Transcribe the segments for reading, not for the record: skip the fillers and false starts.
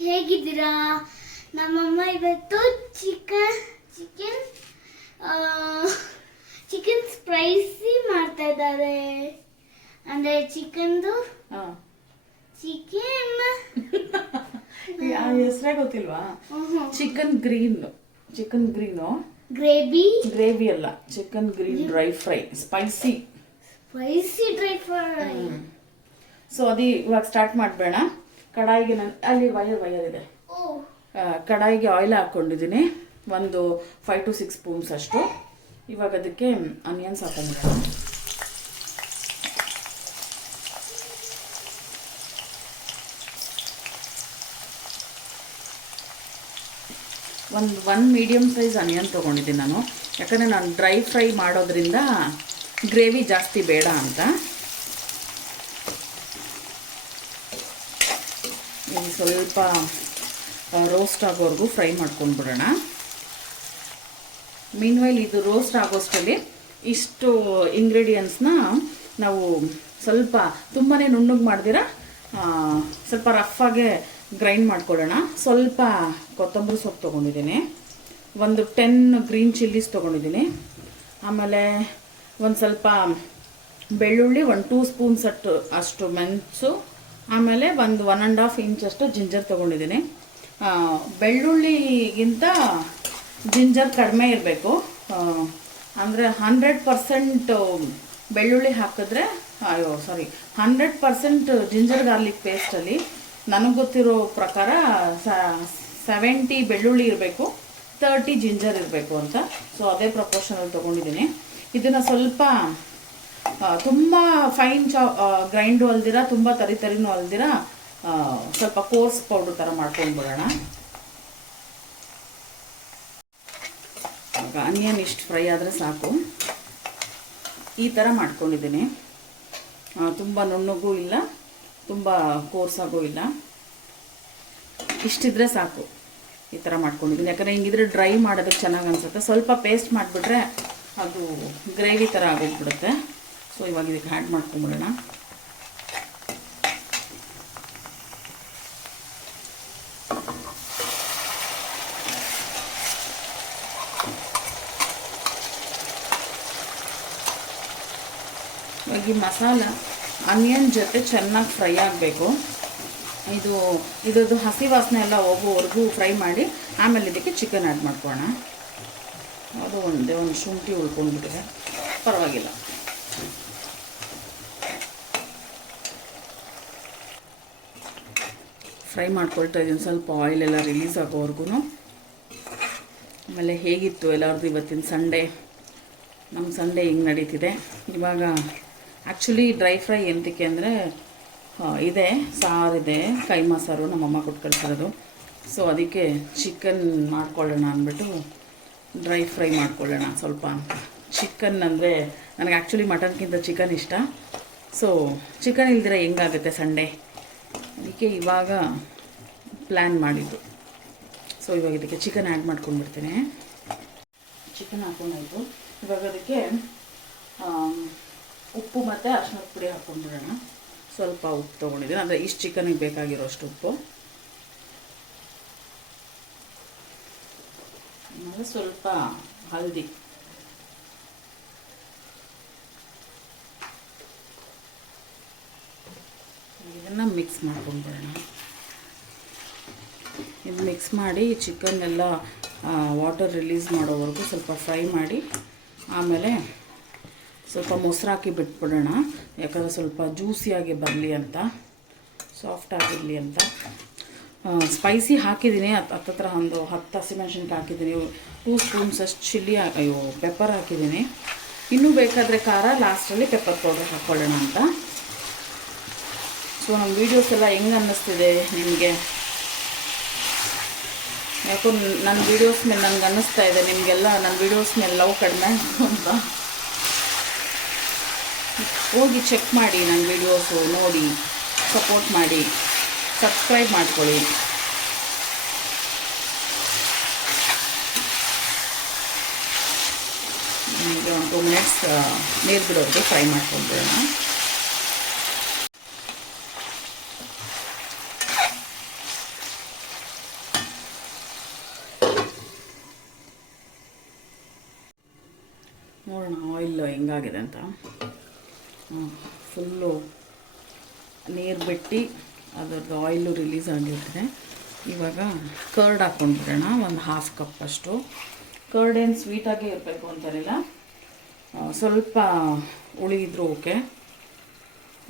ಹೇಗಿದ್ದೀರಾ? ನಮ್ಮಮ್ಮ ಇವತ್ತು ಚಿಕನ್ ಚಿಕನ್ ಸ್ಪೈಸಿ ಮಾಡ್ತಾ ಇದ್ದಾರೆ. ಅಂದ್ರೆ ಚಿಕನ್ದು ಚಿಕನ್ ಹೆಸರೇ ಗೊತ್ತಿಲ್ವಾ? ಚಿಕನ್ ಗ್ರೀನು ಗ್ರೇವಿ ಅಲ್ಲ, chicken green dry fry, spicy dry fry. So ಅದು ಇವಾಗ ಸ್ಟಾರ್ಟ್ ಮಾಡಬೇಡ. ಕಡಾಯಿಗೆ ನಾನು ಅಲ್ಲಿ ವಯರ್ ಇದೆ, ಕಡಾಯಿಗೆ ಆಯಿಲ್ ಹಾಕ್ಕೊಂಡಿದ್ದೀನಿ, ಒಂದು 5 to 6 ಸ್ಪೂನ್ಸ್ ಅಷ್ಟು. ಇವಾಗ ಅದಕ್ಕೆ ಆನಿಯನ್ಸ್ ಹಾಕೊಂಡ್ಬಿಡೋಣ. ಒಂದು ಮೀಡಿಯಮ್ ಸೈಜ್ ಆನಿಯನ್ ತೊಗೊಂಡಿದ್ದೀನಿ ನಾನು, ಯಾಕಂದರೆ ನಾನು ಡ್ರೈ ಫ್ರೈ ಮಾಡೋದ್ರಿಂದ ಗ್ರೇವಿ ಜಾಸ್ತಿ ಬೇಡ ಅಂತ. ಸ್ವಲ್ಪ ರೋಸ್ಟ್ ಆಗೋವರೆಗೂ ಫ್ರೈ ಮಾಡ್ಕೊಂಡ್ಬಿಡೋಣ. ಮೀನ್ವೈಲ್ ಇದು ರೋಸ್ಟ್ ಆಗೋಷ್ಟರಲ್ಲಿ ಇಷ್ಟು ಇಂಗ್ರೀಡಿಯೆಂಟ್ಸ್ನ ನಾವು ಸ್ವಲ್ಪ ತುಂಬಾ ನುಣ್ಣಗೆ ಮಾಡ್ದಿರ ಸ್ವಲ್ಪ ರಫಾಗೆ ಗ್ರೈಂಡ್ ಮಾಡ್ಕೊಳ್ಳೋಣ. ಸ್ವಲ್ಪ ಕೊತ್ತಂಬರಿ ಸೊಪ್ಪು ತೊಗೊಂಡಿದ್ದೀನಿ, ಒಂದು 10 ಗ್ರೀನ್ ಚಿಲ್ಲೀಸ್ ತೊಗೊಂಡಿದ್ದೀನಿ, ಆಮೇಲೆ ಒಂದು ಸ್ವಲ್ಪ ಬೆಳ್ಳುಳ್ಳಿ, 1-2 ಸ್ಪೂನ್ಸ್ ಅಷ್ಟು ಮೆಣಸು, ಆಮೇಲೆ ಒಂದು 1.5 ಇಂಚ್ ಅಷ್ಟು ಜಿಂಜರ್ ತೊಗೊಂಡಿದ್ದೀನಿ. ಬೆಳ್ಳುಳ್ಳಿಗಿಂತ ಜಿಂಜರ್ ಕಡಿಮೆ ಇರಬೇಕು. ಅಂದರೆ 100% ಬೆಳ್ಳುಳ್ಳಿ ಹಾಕಿದ್ರೆ 100% ಜಿಂಜರ್ ಗಾರ್ಲಿಕ್ ಪೇಸ್ಟಲ್ಲಿ ನನಗೆ ಗೊತ್ತಿರೋ ಪ್ರಕಾರ 70 ಬೆಳ್ಳುಳ್ಳಿ ಇರಬೇಕು, 30 ಜಿಂಜರ್ ಇರಬೇಕು ಅಂತ. ಸೊ ಅದೇ ಪ್ರಪೋರ್ಷನಲ್ಲಿ ತೊಗೊಂಡಿದ್ದೀನಿ. ಇದನ್ನು ಸ್ವಲ್ಪ ತುಂಬ ಫೈನ್ ಗ್ರೈಂಡು ಅಲ್ದಿರ, ತುಂಬ ತರಿನೂ ಅಲ್ದಿರ, ಸ್ವಲ್ಪ ಕೋರ್ಸ್ ಪೌಡ್ರ್ ಥರ ಮಾಡ್ಕೊಂಡ್ಬಿಡೋಣ. ಇವಾಗ ಆನಿಯನ್ ಇಷ್ಟು ಫ್ರೈ ಆದರೆ ಸಾಕು. ಈ ಥರ ಮಾಡ್ಕೊಂಡಿದ್ದೀನಿ. ತುಂಬ ನುಣ್ಣಗೂ ಇಲ್ಲ, ತುಂಬ ಕೋರ್ಸಾಗೂ ಇಲ್ಲ, ಇಷ್ಟಿದ್ರೆ ಸಾಕು. ಈ ಥರ ಮಾಡ್ಕೊಂಡಿದ್ದೀನಿ, ಯಾಕಂದರೆ ಹಿಂಗಿದ್ರೆ ಡ್ರೈ ಮಾಡೋದಕ್ಕೆ ಚೆನ್ನಾಗಿ ಅನಿಸುತ್ತೆ. ಸ್ವಲ್ಪ ಪೇಸ್ಟ್ ಮಾಡಿಬಿಟ್ರೆ ಅದು ಗ್ರೇವಿ ಥರ ಆಗೋಗ್ಬಿಡುತ್ತೆ. ಸೊ ಇವಾಗ ಇದಕ್ಕೆ ಆ್ಯಡ್ ಮಾಡ್ಕೊಂಬಿಡೋಣ. ಇವಾಗ ಈ ಮಸಾಲ ಆನಿಯನ್ ಜೊತೆ ಚೆನ್ನಾಗಿ ಫ್ರೈ ಆಗಬೇಕು. ಇದ್ರದ್ದು ಹಸಿ ವಾಸನೆ ಎಲ್ಲ ಹೋಗೋವರೆಗೂ ಫ್ರೈ ಮಾಡಿ ಆಮೇಲೆ ಇದಕ್ಕೆ ಚಿಕನ್ ಆ್ಯಡ್ ಮಾಡ್ಕೊಳ್ಳೋಣ. ಅದು ಒಂದು ಶುಂಠಿ ಉಳ್ಕೊಂಡ್ಬಿಟ್ಟಿದೆ, ಪರವಾಗಿಲ್ಲ. ಫ್ರೈ ಮಾಡ್ಕೊಳ್ತಾ ಇದ್ದೀನಿ, ಸ್ವಲ್ಪ ಆಯಿಲೆಲ್ಲ ರಿಲೀಸ್ ಆಗೋವರೆಗೂ. ಆಮೇಲೆ ಹೇಗಿತ್ತು ಎಲ್ಲರದ್ದು ಇವತ್ತಿನ ಸಂಡೇ? ನಮ್ಮ ಸಂಡೇ ಹಿಂಗೆ ನಡೀತಿದೆ. ಇವಾಗ ಆ್ಯಕ್ಚುಲಿ ಡ್ರೈ ಫ್ರೈ ಎಂತಕ್ಕೆ ಅಂದರೆ ಇದೆ, ಸಾರಿದೆ, ಕೈಮಾ ಸಾರು ನಮ್ಮಮ್ಮ ಕೊಟ್ಟು ಕಳಿಸಿರೋದು. ಸೊ ಅದಕ್ಕೆ ಚಿಕನ್ ಮಾಡ್ಕೊಳ್ಳೋಣ ಅಂದ್ಬಿಟ್ಟು ಡ್ರೈ ಫ್ರೈ ಮಾಡ್ಕೊಳ್ಳೋಣ ಸ್ವಲ್ಪ ಅಂತ. ಚಿಕನ್ ಅಂದರೆ ನನಗೆ ಆ್ಯಕ್ಚುಲಿ ಮಟನ್ಗಿಂತ ಚಿಕನ್ ಇಷ್ಟ. ಸೊ ಚಿಕನ್ ಇಲ್ದಿರ ಹೆಂಗಾಗುತ್ತೆ ಸಂಡೇ, ಅದಕ್ಕೆ ಇವಾಗ ಪ್ಲ್ಯಾನ್ ಮಾಡಿದ್ದು. ಸೊ ಇವಾಗ ಇದಕ್ಕೆ ಚಿಕನ್ ಆ್ಯಡ್ ಮಾಡ್ಕೊಂಡ್ಬಿಡ್ತೀನಿ. ಚಿಕನ್ ಹಾಕ್ಕೊಂಡಾಯಿತು. ಇವಾಗ ಅದಕ್ಕೆ ಉಪ್ಪು ಮತ್ತು ಅರಿಶಿನದ ಪುಡಿ ಹಾಕ್ಕೊಂಡ್ಬಿಡೋಣ. ಸ್ವಲ್ಪ ಉಪ್ಪು ತೊಗೊಂಡಿದ್ದೀನಿ, ಅಂದರೆ ಇಷ್ಟು ಚಿಕನಿಗೆ ಬೇಕಾಗಿರೋ ಅಷ್ಟು ಉಪ್ಪು. ಆಮೇಲೆ ಸ್ವಲ್ಪ ಹಲ್ದಿ, ಇದನ್ನು ಮಿಕ್ಸ್ ಮಾಡ್ಕೊಂಡ್ಬಿಡೋಣ. ಇದು ಮಿಕ್ಸ್ ಮಾಡಿ ಚಿಕನ್ನೆಲ್ಲ ವಾಟರ್ ರಿಲೀಸ್ ಮಾಡೋವರೆಗೂ ಸ್ವಲ್ಪ ಫ್ರೈ ಮಾಡಿ, ಆಮೇಲೆ ಸ್ವಲ್ಪ ಮೊಸರು ಹಾಕಿ ಬಿಟ್ಬಿಡೋಣ. ಯಾಕಂದರೆ ಸ್ವಲ್ಪ ಜ್ಯೂಸಿಯಾಗಿ ಬರಲಿ ಅಂತ, ಸಾಫ್ಟ್ ಆಗಿರಲಿ ಅಂತ. ಸ್ಪೈಸಿ ಹಾಕಿದ್ದೀನಿ, ಹತ್ತತ್ರ ಒಂದು 10 ಹಸಿಮೆಣ್ಸಿನ್ಕಾಯಿ ಹಾಕಿದ್ದೀನಿ, 2 ಸ್ಪೂನ್ಸ್ ಅಷ್ಟು ಪೆಪ್ಪರ್ ಹಾಕಿದ್ದೀನಿ. ಇನ್ನೂ ಬೇಕಾದರೆ ಖಾರ ಲಾಸ್ಟಲ್ಲಿ ಪೆಪ್ಪರ್ ಪೌಡರ್ ಹಾಕ್ಕೊಳ್ಳೋಣ ಅಂತ. ಸೊ ನಮ್ಮ ವೀಡಿಯೋಸ್ ಎಲ್ಲ ಹೆಂಗೆ ಅನ್ನಿಸ್ತಿದೆ ನಿಮಗೆ? ಯಾಕೋ ನನ್ನ ವೀಡಿಯೋಸ್ ಮೇಲೆ ನನಗೆ ಅನ್ನಿಸ್ತಾ ಇದೆ ನಿಮಗೆಲ್ಲ ನನ್ನ ವೀಡಿಯೋಸ್ ಮೇಲೆ ಲವ್ ಕಡಿಮೆ ಅಂತ. ಹೋಗಿ ಚೆಕ್ ಮಾಡಿ, ನನ್ನ ವೀಡಿಯೋಸು ನೋಡಿ ಸಪೋರ್ಟ್ ಮಾಡಿ, ಸಬ್ಸ್ಕ್ರೈಬ್ ಮಾಡ್ಕೊಳ್ಳಿ. ನಿಮಗೆ ಒಂದು 2 ಮಿನಿಟ್ಸ್ ನೀರು ಬಿಡೋದು ಫ್ರೈ ಮಾಡ್ಕೊಂಡ್ಬಿಡೋಣ. ನೋಡೋಣ ಆಯಿಲ್ ಹೆಂಗಾಗಿದೆ ಅಂತ. ಫುಲ್ಲು ನೀರು ಬಿಟ್ಟು ಅದರದ್ದು ಆಯಿಲು ರಿಲೀಸ್ ಆಗಿರ್ತದೆ. ಇವಾಗ ಕರ್ಡ್ ಹಾಕ್ಕೊಂಡ್ಬಿಡೋಣ, ಒಂದು 1/2 ಕಪ್ ಅಷ್ಟು. ಕರ್ಡ್ ಏನು ಸ್ವೀಟಾಗೇ ಇರಬೇಕು ಅಂತಾರಿಲ್ಲ, ಸ್ವಲ್ಪ ಹುಳಿ ಇದ್ರೂ ಓಕೆ.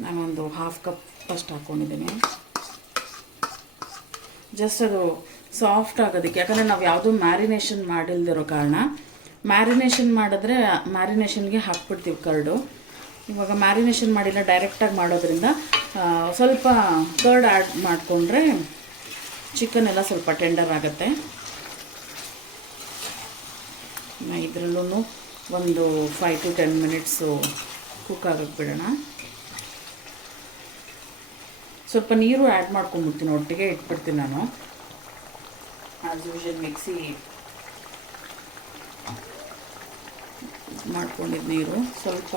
ನಾನೊಂದು 1/2 ಕಪ್ ಅಷ್ಟು ಹಾಕ್ಕೊಂಡಿದ್ದೀನಿ. ಜಸ್ಟ್ ಅದು ಸಾಫ್ಟ್ ಆಗೋದಕ್ಕೆ, ಯಾಕಂದರೆ ನಾವು ಯಾವುದೂ ಮ್ಯಾರಿನೇಷನ್ ಮಾಡಿಲ್ದಿರೋ ಕಾರಣ. ಮ್ಯಾರಿನೇಷನ್ ಮಾಡಿದ್ರೆ ಮ್ಯಾರಿನೇಷನ್ಗೆ ಹಾಕ್ಬಿಡ್ತೀವಿ ಕರ್ಡು. ಇವಾಗ ಮ್ಯಾರಿನೇಷನ್ ಮಾಡಿಲ್ಲ, ಡೈರೆಕ್ಟಾಗಿ ಮಾಡೋದ್ರಿಂದ ಸ್ವಲ್ಪ ಕರ್ಡ್ ಆ್ಯಡ್ ಮಾಡಿಕೊಂಡ್ರೆ ಚಿಕನ್ ಎಲ್ಲ ಸ್ವಲ್ಪ ಟೆಂಡರ್ ಆಗುತ್ತೆ. ಇದರಲ್ಲೂ ಒಂದು 5 to 10 ಮಿನಿಟ್ಸು ಕುಕ್ ಆಗಕ್ಕೆ ಬಿಡೋಣ. ಸ್ವಲ್ಪ ನೀರು ಆ್ಯಡ್ ಮಾಡ್ಕೊಂಡ್ಬಿಡ್ತೀನಿ, ಒಟ್ಟಿಗೆ ಇಟ್ಬಿಡ್ತೀನಿ ನಾನು. ಆ್ಯಸ್ ಯೂಶುವಲ್ ಮಿಕ್ಸಿ ಮಾಡ್ಕೊಂಡಿದ್ದು ನೀರು ಸ್ವಲ್ಪ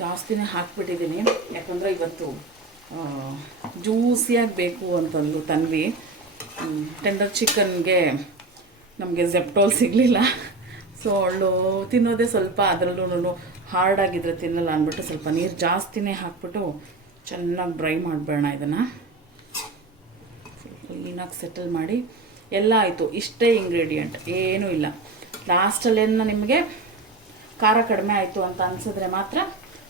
ಜಾಸ್ತಿನೇ ಹಾಕ್ಬಿಟ್ಟಿದ್ದೀನಿ, ಯಾಕಂದರೆ ಇವತ್ತು ಜ್ಯೂಸಿಯಾಗಿ ಬೇಕು ಅಂತಂದು ತನ್ವಿ. ಟೆಂಡರ್ ಚಿಕನ್ಗೆ ನಮಗೆ ಜೆಪ್ಟೋಲ್ ಸಿಗಲಿಲ್ಲ, ಸೊ ಅವಳು ತಿನ್ನೋದೇ ಸ್ವಲ್ಪ, ಅದರಲ್ಲೂ ಹಾರ್ಡಾಗಿದ್ದರೆ ತಿನ್ನಲ್ಲ ಅಂದ್ಬಿಟ್ಟು ಸ್ವಲ್ಪ ನೀರು ಜಾಸ್ತಿನೇ ಹಾಕ್ಬಿಟ್ಟು ಚೆನ್ನಾಗಿ ಡ್ರೈ ಮಾಡಿಬೇಡ. ಇದನ್ನು ಸ್ವಲ್ಪ ಕ್ಲೀನಾಗಿ ಸೆಟಲ್ ಮಾಡಿ ಎಲ್ಲ ಆಯಿತು. ಇಷ್ಟೇ ಇಂಗ್ರೀಡಿಯೆಂಟ್, ಏನೂ ಇಲ್ಲ. ಲಾಸ್ಟಲ್ಲೇನು ನಿಮಗೆ ಖಾರ ಕಡಿಮೆ ಆಯಿತು ಅಂತ ಅನಿಸಿದ್ರೆ ಮಾತ್ರ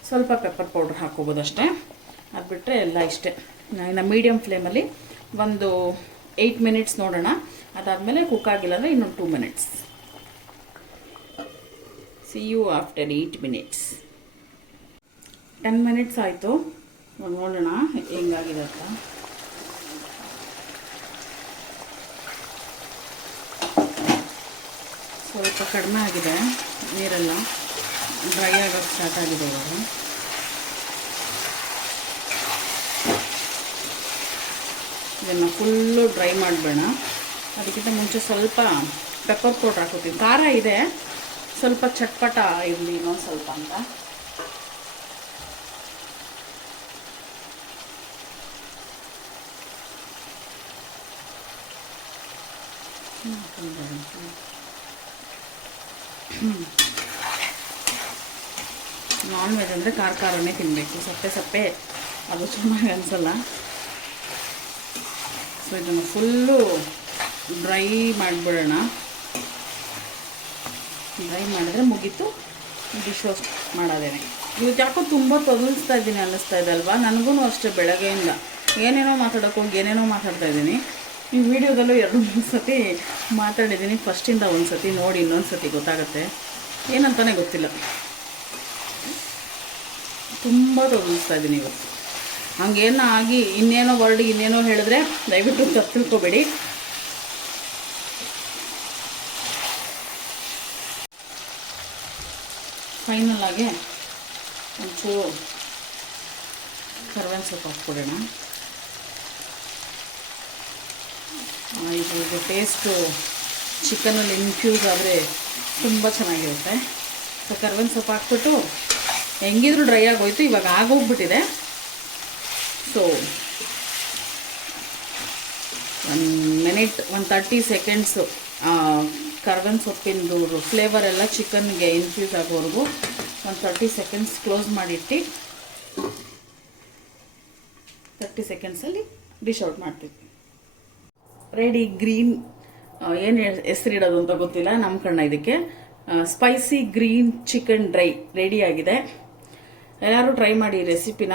ಸ್ವಲ್ಪ ಪೆಪ್ಪರ್ ಪೌಡ್ರ್ ಹಾಕ್ಕೋಬೋದು ಅಷ್ಟೇ. ಅದು ಬಿಟ್ಟರೆ ಎಲ್ಲ ಇಷ್ಟೇ. ಇನ್ನು ಮೀಡಿಯಮ್ ಫ್ಲೇಮಲ್ಲಿ ಒಂದು 8 ಮಿನಿಟ್ಸ್ ನೋಡೋಣ. ಅದಾದಮೇಲೆ ಕುಕ್ ಆಗಿಲ್ಲ ಅಂದರೆ ಇನ್ನೊಂದು 2 minutes. See you after 8 minutes. 10 minutes ಆಯಿತು, ನೋಡೋಣ ಹೆಂಗಾಗಿದೆ ಅಂತ. ಸ್ವಲ್ಪ ಕಡಿಮೆ ಆಗಿದೆ, ನೀರೆಲ್ಲ ಡ್ರೈ ಆಗೋಕ್ಕೆ ಸ್ಟಾರ್ಟ್ ಆಗಿದೆ ಇವಾಗ. ಇದನ್ನು ಫುಲ್ಲು ಡ್ರೈ ಮಾಡಬೇಡ. ಅದಕ್ಕಿಂತ ಮುಂಚೆ ಸ್ವಲ್ಪ ಪೆಪ್ಪರ್ ಪೌಡ್ರ್ ಹಾಕೋತೀವಿ. ಖಾರ ಇದೆ, ಸ್ವಲ್ಪ ಚಟ್ಪಟ ಇರಲಿ ಇನ್ನೊಂದು ಸ್ವಲ್ಪ ಅಂತ. ನಾನ್ ವೆಜ್ ಅಂದರೆ ಖಾರನೇ ತಿನ್ನಬೇಕು, ಸಪ್ಪೆ ಅದು ಚೆನ್ನಾಗಿ ಅನಿಸಲ್ಲ. ಸೊ ಇದನ್ನು ಫುಲ್ಲು ಡ್ರೈ ಮಾಡಿಬಿಡೋಣ. ಡ್ರೈ ಮಾಡಿದ್ರೆ ಮುಗೀತು, ಡಿಶ್ ವಾಶ್ ಮಾಡೋದೇನೆ. ಇವತ್ತು ಯಾಕೋ ತುಂಬ ತೊದಲಿಸ್ತಾ ಇದ್ದೀನಿ ಅನ್ನಿಸ್ತಾ ಇದೆ ಅಲ್ವಾ? ನನಗೂ ಅಷ್ಟೇ, ಬೆಳಗ್ಗೆಯಿಂದ ಏನೇನೋ ಮಾತಾಡೋಕ್ಕೋಗಿ ಏನೇನೋ ಮಾತಾಡ್ತಾ ಇದ್ದೀನಿ. ಈ ವಿಡಿಯೋದಲ್ಲೂ 2-3 ಸತಿ ಮಾತಾಡಿದ್ದೀನಿ. ಫಸ್ಟಿಂದ ಒಂದು ಸತಿ ನೋಡಿ, ಇನ್ನೊಂದು ಸತಿ ಗೊತ್ತಾಗುತ್ತೆ ಏನಂತಾನೆ ಗೊತ್ತಿಲ್ಲ. ತುಂಬ ತೊದಲಿಸ್ತಾ ಇದ್ದೀನಿ ಇವತ್ತು. ಹಂಗೇನೋ ಆಗಿ ಇನ್ನೇನೋ ವರ್ಡಿಗೆ ಇನ್ನೇನೋ ಹೇಳಿದ್ರೆ ದಯವಿಟ್ಟು ತಪ್ಪು ತಿಳ್ಕೊಬೇಡಿ. ಫೈನಲ್ ಆಗಿ ಒಂಚೂರು ಕರ್ಬೇವಿನ ಸೊಪ್ಪು ಹಾಕ್ಬಿಡೋಣ. ಇದು ಟೇಸ್ಟು ಚಿಕನಲ್ಲಿ ಇನ್ಫ್ಯೂಸ್ ಆದರೆ ತುಂಬ ಚೆನ್ನಾಗಿರುತ್ತೆ. ಸೊ ಕರ್ಬೇವಿನ ಸೊಪ್ಪು ಹಾಕ್ಬಿಟ್ಟು ಹೆಂಗಿದ್ರು ಡ್ರೈ ಆಗೋಯ್ತು, ಇವಾಗ ಆಗೋಗ್ಬಿಟ್ಟಿದೆ. ಸೊ 1 ಮಿನಿಟ್ 30 ಸೆಕೆಂಡ್ಸು ಕರ್ಬೇವಿನ ಸೊಪ್ಪಿಂದು ಫ್ಲೇವರ್ ಎಲ್ಲ ಚಿಕನ್ಗೆ ಇನ್ಫ್ಯೂಸ್ ಆಗೋವರೆಗೂ 30 ಸೆಕೆಂಡ್ಸ್ ಕ್ಲೋಸ್ ಮಾಡಿಟ್ಟು 30 ಸೆಕೆಂಡ್ಸಲ್ಲಿ ಡಿಶ್ ಔಟ್ ಮಾಡ್ತೀವಿ. ರೆಡಿ. ಗ್ರೀನ್ ಏನು ಹೆಸರಿಡೋದು ಅಂತ ಗೊತ್ತಿಲ್ಲ ನಮ್ಮ ಕಣ್ಣ. ಇದಕ್ಕೆ ಸ್ಪೈಸಿ ಗ್ರೀನ್ ಚಿಕನ್ ಡ್ರೈ ರೆಡಿಯಾಗಿದೆ. ಎಲ್ಲರೂ ಟ್ರೈ ಮಾಡಿ ರೆಸಿಪಿನ,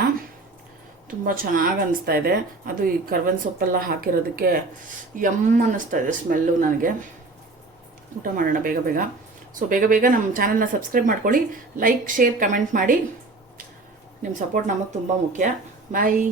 ತುಂಬ ಚೆನ್ನಾಗಿ ಅನ್ನಿಸ್ತಾ ಇದೆ. ಅದು ಈ ಕರ್ಬೇವಿನ ಸೊಪ್ಪೆಲ್ಲ ಹಾಕಿರೋದಕ್ಕೆ ಅನ್ನಿಸ್ತಾ ಇದೆ ಸ್ಮೆಲ್ಲು ನನಗೆ. ಊಟ ಮಾಡೋಣ ಬೇಗ. ಸೊ ಬೇಗ ನಮ್ಮ ಚಾನಲ್ನ ಸಬ್ಸ್ಕ್ರೈಬ್ ಮಾಡ್ಕೊಳ್ಳಿ, ಲೈಕ್, ಶೇರ್, ಕಮೆಂಟ್ ಮಾಡಿ. ನಿಮ್ಮ ಸಪೋರ್ಟ್ ನಮಗೆ ತುಂಬ ಮುಖ್ಯ. ಬಾಯ್.